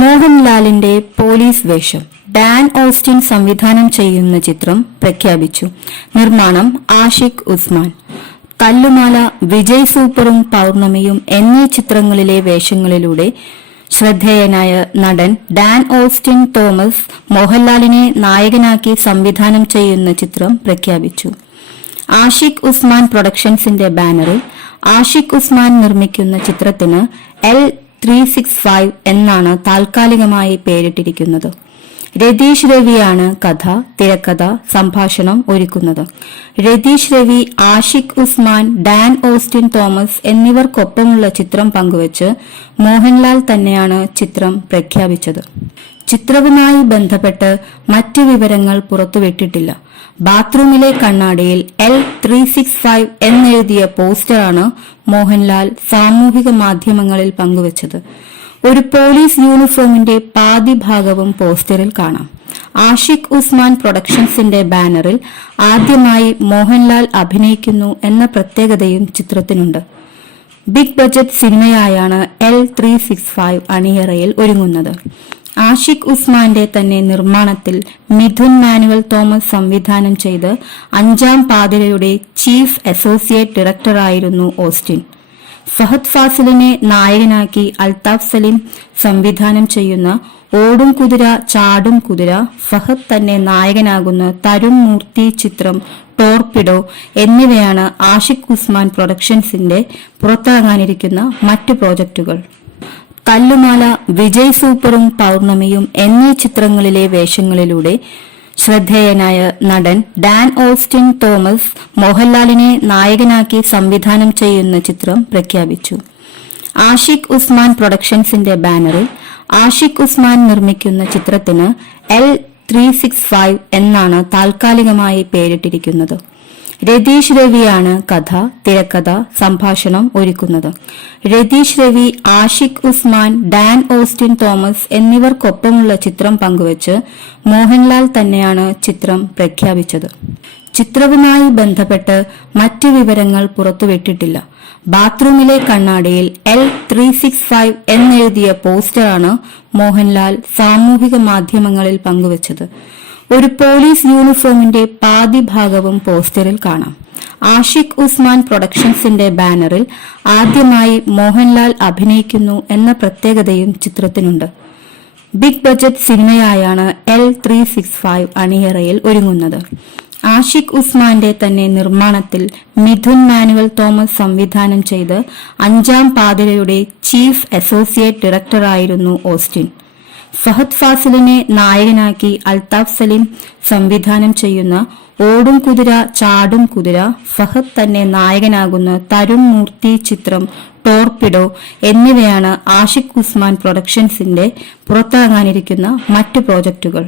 മോഹൻലാലിന്റെ പോലീസ് വേഷം Dan Austin സംവിധാനം ചെയ്യുന്ന ചിത്രം പ്രഖ്യാപിച്ചു. നിർമ്മാണം ആഷിഖ് ഉസ്മാൻ. കല്ലുമാല, വിജയ് സൂപ്പറും പൗർണമിയും എന്നീ ചിത്രങ്ങളിലെ വേഷങ്ങളിലൂടെ ശ്രദ്ധേയനായ നടൻ ഡാൻ ഓസ്റ്റിൻ തോമസ് മോഹൻലാലിനെ നായകനാക്കി സംവിധാനം ചെയ്യുന്ന ചിത്രം പ്രഖ്യാപിച്ചു. ആഷിഖ് ഉസ്മാൻ പ്രൊഡക്ഷൻസിന്റെ ബാനറിൽ ആഷിഖ് ഉസ്മാൻ നിർമ്മിക്കുന്ന ചിത്രത്തിന് L365 എന്നാണ് താൽക്കാലികമായി പേരിട്ടിരിക്കുന്നത്. രതീഷ് രവിയാണ് കഥ, തിരക്കഥ, സംഭാഷണം ഒരുക്കുന്നത്. രതീഷ് രവി, ആഷിഖ് ഉസ്മാൻ, ഡാൻ ഓസ്റ്റിൻ തോമസ് എന്നിവർക്കൊപ്പമുള്ള ചിത്രം പങ്കുവച്ച് മോഹൻലാൽ തന്നെയാണ് ചിത്രം പ്രഖ്യാപിച്ചത്. ചിത്രവുമായി ബന്ധപ്പെട്ട് മറ്റ് വിവരങ്ങൾ പുറത്തുവിട്ടിട്ടില്ല. ബാത്റൂമിലെ കണ്ണാടിയിൽ L365 എന്നെഴുതിയ പോസ്റ്ററാണ് മോഹൻലാൽ സാമൂഹിക മാധ്യമങ്ങളിൽ പങ്കുവച്ചത്. ഒരു പോലീസ് യൂണിഫോമിന്റെ പാതി ഭാഗവും പോസ്റ്ററിൽ കാണാം. ആഷിഖ് ഉസ്മാൻ പ്രൊഡക്ഷൻസിന്റെ ബാനറിൽ ആദ്യമായി മോഹൻലാൽ അഭിനയിക്കുന്നു എന്ന പ്രത്യേകതയും ചിത്രത്തിനുണ്ട്. ബിഗ് ബജറ്റ് സിനിമയായാണ് L365 അണിയറയിൽ ഒരുങ്ങുന്നത്. ആഷിഖ് ഉസ്മാന്റെ തന്നെ നിർമ്മാണത്തിൽ മിഥുൻ മാനുവൽ തോമസ് സംവിധാനം ചെയ്ത് അഞ്ചാം പാതിരയുടെ ചീഫ് അസോസിയേറ്റ് ഡയറക്ടറായിരുന്നു ഓസ്റ്റിൻ. ഫഹദ് ഫാസിലിനെ നായകനാക്കി അൽതാഫ് സലീം സംവിധാനം ചെയ്യുന്ന ഓടും കുതിര ചാടും കുതിര, ഫഹദ് തന്നെ നായകനാകുന്ന തരുൺ മൂർത്തി ചിത്രം ടോർപിഡോ എന്നിവയാണ് ആഷിഖ് ഉസ്മാൻ പ്രൊഡക്ഷൻസിന്റെ പുറത്തിറങ്ങാനിരിക്കുന്ന മറ്റു പ്രോജക്ടുകൾ. കല്ലുമാല, വിജയ് സൂപ്പറും പൗർണമിയും എന്നീ ചിത്രങ്ങളിലെ വേഷങ്ങളിലൂടെ ശ്രദ്ധേയനായ നടൻ ഡാൻ ഓസ്റ്റിൻ തോമസ് മോഹൻലാലിനെ നായകനാക്കി സംവിധാനം ചെയ്യുന്ന ചിത്രം പ്രഖ്യാപിച്ചു. ആഷിഖ് ഉസ്മാൻ പ്രൊഡക്ഷൻസിന്റെ ബാനറിൽ ആഷിഖ് ഉസ്മാൻ നിർമ്മിക്കുന്ന ചിത്രത്തിന് L365 എന്നാണ് താൽക്കാലികമായി പേരിട്ടിരിക്കുന്നത്. രതീഷ് രവിയാണ് കഥ, തിരക്കഥ, സംഭാഷണം ഒരുക്കുന്നത്. രതീഷ് രവി, ആഷിഖ് ഉസ്മാൻ, ഡാൻ ഓസ്റ്റിൻ തോമസ് എന്നിവർക്കൊപ്പമുള്ള ചിത്രം പങ്കുവച്ച് മോഹൻലാൽ തന്നെയാണ് ചിത്രം പ്രഖ്യാപിച്ചത്. ചിത്രവുമായി ബന്ധപ്പെട്ട് മറ്റ് വിവരങ്ങൾ പുറത്തുവിട്ടിട്ടില്ല. ബാത്റൂമിലെ കണ്ണാടിയിൽ L365 എന്നെഴുതിയ പോസ്റ്ററാണ് മോഹൻലാൽ സാമൂഹിക മാധ്യമങ്ങളിൽ പങ്കുവച്ചത്. ഒരു പോലീസ് യൂണിഫോമിന്റെ പാതി ഭാഗവും പോസ്റ്ററിൽ കാണാം. ആഷിഖ് ഉസ്മാൻ പ്രൊഡക്ഷൻസിന്റെ ബാനറിൽ ആദ്യമായി മോഹൻലാൽ അഭിനയിക്കുന്നു എന്ന പ്രത്യേകതയും ചിത്രത്തിനുണ്ട്. ബിഗ് ബജറ്റ് സിനിമയായാണ് L365 അണിയറയിൽ ഒരുങ്ങുന്നത്. ആഷിഖ് ഉസ്മാന്റെ തന്നെ നിർമ്മാണത്തിൽ മിഥുൻ മാനുവൽ തോമസ് സംവിധാനം ചെയ്ത് അഞ്ചാം പാതിരയുടെ ചീഫ് അസോസിയേറ്റ് ഡയറക്ടറായിരുന്നു ഓസ്റ്റിൻ. ഫഹദ് ഫാസിലിനെ നായകനാക്കി അൽതാഫ് സലീം സംവിധാനം ചെയ്യുന്ന ഓടും കുതിര ചാടും കുതിര, ഫഹദ് തന്നെ നായകനാകുന്ന തരുൺ മൂർത്തി ചിത്രം ടോർപിഡോ എന്നിവയാണ് ആഷിഖ് ഉസ്മാൻ പ്രൊഡക്ഷൻസിന്റെ പുറത്തിറങ്ങാനിരിക്കുന്ന മറ്റു പ്രോജക്ടുകൾ.